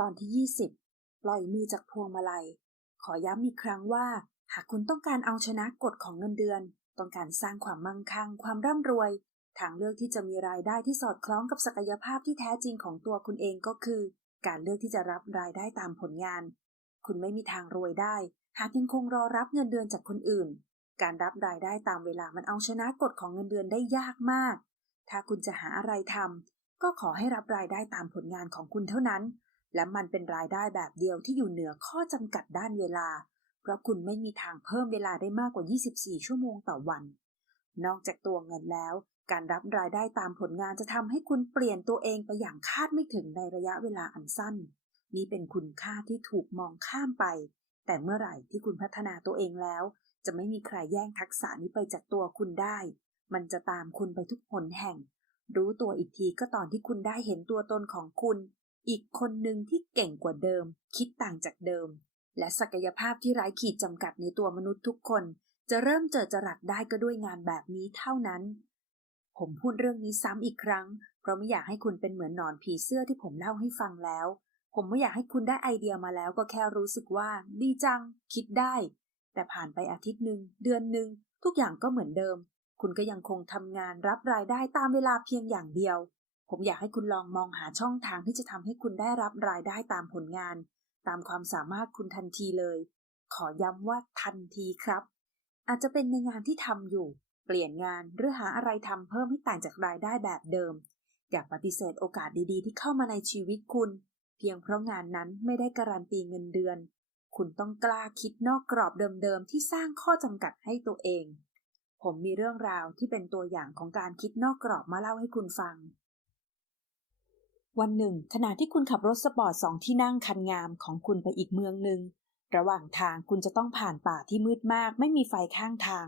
ตอนที่ 20 ปล่อยมือจากพวงมาลัย ขอย้ำอีกครั้งว่า หากคุณต้องการเอาชนะกฎของเงินเดือน ต้องการสร้างความมั่งคั่ง ความร่ำรวย ทางเลือกที่จะมีรายได้ที่สอดคล้องกับศักยภาพที่แท้จริงของตัวคุณเองก็คือ การเลือกที่จะรับรายได้ตามผลงาน คุณไม่มีทางรวยได้ หากยังคงรอรับเงินเดือนจากคนอื่น การรับรายได้ตามเวลามันเอาชนะกฎของเงินเดือนได้ยากมาก ถ้าคุณจะหาอะไรทำก็ขอให้รับรายได้ตามผลงานของคุณเท่านั้น และมันเป็นรายได้แบบเดียวที่อยู่เหนือข้อจำกัดด้านเวลา เพราะคุณไม่มีทางเพิ่มเวลาได้มากกว่า 24 ชั่วโมงต่อวัน นอกจากตัวเงินแล้ว การรับรายได้ตามผลงานจะทำให้คุณเปลี่ยนตัวเองไปอย่างคาดไม่ถึงในระยะเวลาอันสั้น นี่เป็นคุณค่าที่ถูกมองข้ามไป แต่เมื่อไหร่ที่คุณพัฒนาตัวเองแล้ว จะไม่มีใครแย่งทักษะนี้ไปจากตัวคุณได้ มันจะตามคุณไปทุกหนแห่ง รู้ตัวอีกทีก็ตอนที่คุณได้เห็นตัวตนของคุณ อีกคนหนึ่งที่เก่งกว่าเดิม คิดต่างจากเดิม และศักยภาพที่ไร้ขีดจำกัดในตัวมนุษย์ทุกคน จะเริ่มเจอจรัสได้ก็ด้วยงานแบบนี้เท่านั้น ผมพูดเรื่องนี้ซ้ำอีกครั้ง เพราะไม่อยากให้คุณเป็นเหมือนนอนผีเสื้อที่ผมเล่าให้ฟังแล้ว ผมไม่อยากให้คุณได้ไอเดียมาแล้วก็แค่รู้สึกว่า ดีจัง คิดได้ แต่ผ่านไปอาทิตย์หนึ่งเดือนหนึ่งทุกอย่างก็เหมือนเดิม คุณก็ยังคงทำงานรับรายได้ตามเวลาเพียงอย่างเดียว ผมอยากให้คุณลองมองหาช่องทางที่จะทำให้คุณได้รับรายได้ตามผลงาน ตามความสามารถคุณทันทีเลย ขอย้ำว่าทันทีครับ อาจจะเป็นในงานที่ทำอยู่ เปลี่ยนงานหรือหาอะไรทำเพิ่มให้ต่างจากรายได้แบบเดิม อย่าปฏิเสธโอกาสดีๆ ที่เข้ามาในชีวิตคุณ เพียงเพราะงานนั้นไม่ได้การันตีเงินเดือน คุณต้องกล้าคิดนอกกรอบเดิมๆที่สร้างข้อจำกัดให้ตัวเอง ผมมีเรื่องราวที่เป็นตัวอย่างของการคิดนอกกรอบมาเล่าให้คุณฟัง วันหนึ่ง ขณะที่คุณขับรถสปอร์ตสองที่นั่งคันงามของคุณไปอีกเมืองหนึ่ง ระหว่างทางคุณจะต้องผ่านป่าที่มืดมาก ไม่มีไฟข้างทาง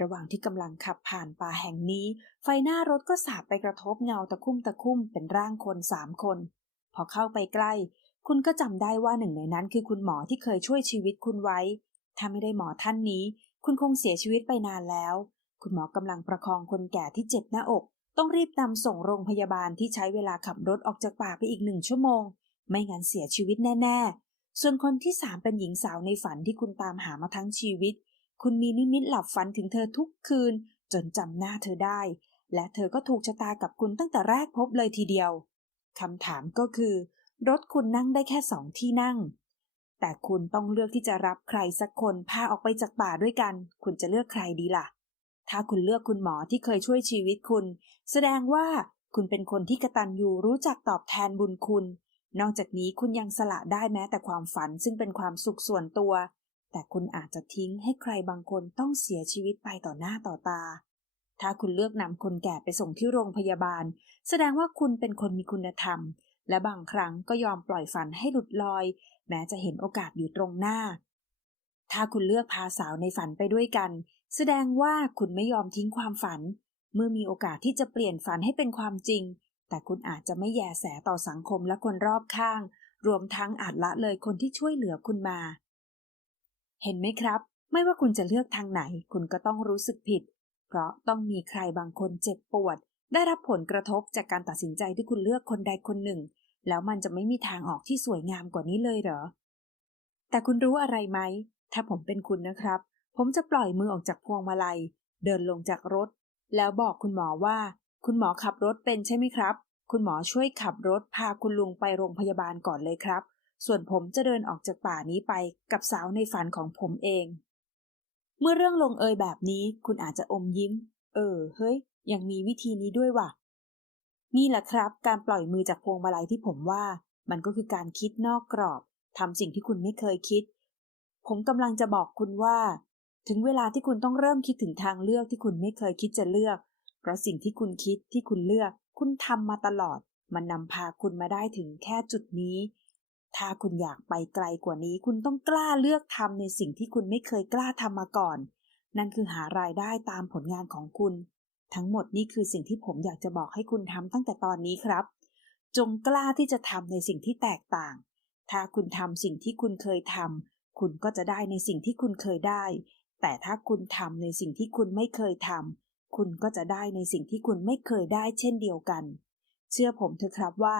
ระหว่างที่กำลังขับผ่านป่าแห่งนี้ ไฟหน้ารถก็สาดไปกระทบเงาตะคุ่มตะคุ่มเป็นร่างคนสามคน พอเข้าไปใกล้ คุณก็จำได้ว่าหนึ่งในนั้นคือคุณหมอที่เคยช่วยชีวิตคุณไว้ ถ้าไม่ได้หมอท่านนี้ คุณคงเสียชีวิตไปนานแล้ว คุณหมอกำลังประคองคนแก่ที่เจ็บหน้าอก ต้องรีบนำส่งโรงพยาบาลที่ใช้เวลาขับรถออกจากป่าไปอีกหนึ่งชั่วโมง ไม่งั้นเสียชีวิตแน่ๆ ส่วนคนที่สามเป็นหญิงสาวในฝันที่คุณตามหามาทั้งชีวิต คุณมีนิมิตหลับฝันถึงเธอทุกคืน จนจำหน้าเธอได้ และเธอก็ถูกชะตากับคุณตั้งแต่แรกพบเลยทีเดียวคำถามก็คือ รถคุณนั่งได้แค่สองที่นั่ง แต่คุณต้องเลือกที่จะรับใครสักคนพาออกไปจากป่าด้วยกัน คุณจะเลือกใครดีล่ะ ถ้าคุณเลือกคุณหมอที่เคยช่วยชีวิตคุณ แสดงว่าคุณเป็นคนที่กระตันยูรู้จักตอบแทนบุญคุณ นอกจากนี้คุณยังสละได้แม้แต่ความฝันซึ่งเป็นความสุขส่วนตัว แต่คุณอาจจะทิ้งให้ใครบางคนต้องเสียชีวิตไปต่อหน้าต่อตา ถ้าคุณเลือกนำคนแก่ไปส่งที่โรงพยาบาล แสดงว่าคุณเป็นคนมีคุณธรรม และบางครั้งก็ยอมปล่อยฝันให้หลุดลอย แม้จะเห็นโอกาสอยู่ตรงหน้า ถ้าคุณเลือกพาสาวในฝันไปด้วยกัน แสดงว่าคุณไม่ยอมทิ้งความฝัน เมื่อมีโอกาสที่จะเปลี่ยนฝันให้เป็นความจริง แต่คุณอาจจะไม่แยแสต่อสังคมและคนรอบข้าง รวมทั้งอาจละเลยคนที่ช่วยเหลือคุณมา เห็นไหมครับ ไม่ว่าคุณจะเลือกทางไหน คุณก็ต้องรู้สึกผิด เพราะต้องมีใครบางคนเจ็บปวด ได้รับผลกระทบจากการตัดสินใจที่คุณเลือกคนใดคนหนึ่ง แล้วมันจะไม่มีทางออกที่สวยงามกว่านี้เลยเหรอแต่คุณรู้อะไรไหม ถ้าผมเป็นคุณนะครับ ผมจะปล่อยมือออกจากพวงมาลัย เดินลงจากรถ แล้วบอกคุณหมอว่า คุณหมอขับรถเป็นใช่ไหมครับ คุณหมอช่วยขับรถพาคุณลุงไปโรงพยาบาลก่อนเลยครับ ส่วนผมจะเดินออกจากป่านี้ไปกับสาวในฝันของผมเอง เมื่อเรื่องลงเอยแบบนี้ คุณอาจจะอมยิ้ม เออ เฮ้ย ยังมีวิธีนี้ด้วยว่ะ นี่แหละครับ การปล่อยมือจากพวงมาลัยที่ผมว่า มันก็คือการคิดนอกกรอบทำสิ่งที่คุณไม่เคยคิด ผมกำลังจะบอกคุณว่า ถึงเวลาที่คุณต้องเริ่มคิดถึงทางเลือกที่คุณไม่เคยคิดจะเลือก เพราะสิ่งที่คุณคิดที่คุณเลือก คุณทำมาตลอด มันนำพาคุณมาได้ถึงแค่จุดนี้ ถ้าคุณอยากไปไกลกว่านี้ คุณต้องกล้าเลือกทำในสิ่งที่คุณไม่เคยกล้าทำมาก่อน นั่นคือหารายได้ตามผลงานของคุณ ทั้งหมดนี่คือสิ่งที่ผมอยากจะบอกให้คุณทำตั้งแต่ตอนนี้ครับ จงกล้าที่จะทำในสิ่งที่แตกต่าง ถ้าคุณทำสิ่งที่คุณเคยทำ คุณก็จะได้ในสิ่งที่คุณเคยได้ แต่ถ้าคุณทำในสิ่งที่คุณไม่เคยทำคุณก็จะได้ในสิ่งที่คุณไม่เคยได้เช่นเดียวกัน เชื่อผมเถอะครับว่า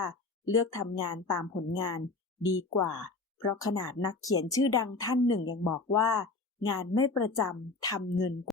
เลือกทำงานตามผลงาน ดีกว่า เพราะขนาดนักเขียนชื่อดังท่านหนึ่งยังบอกว่า งานไม่ประจำทำเงิน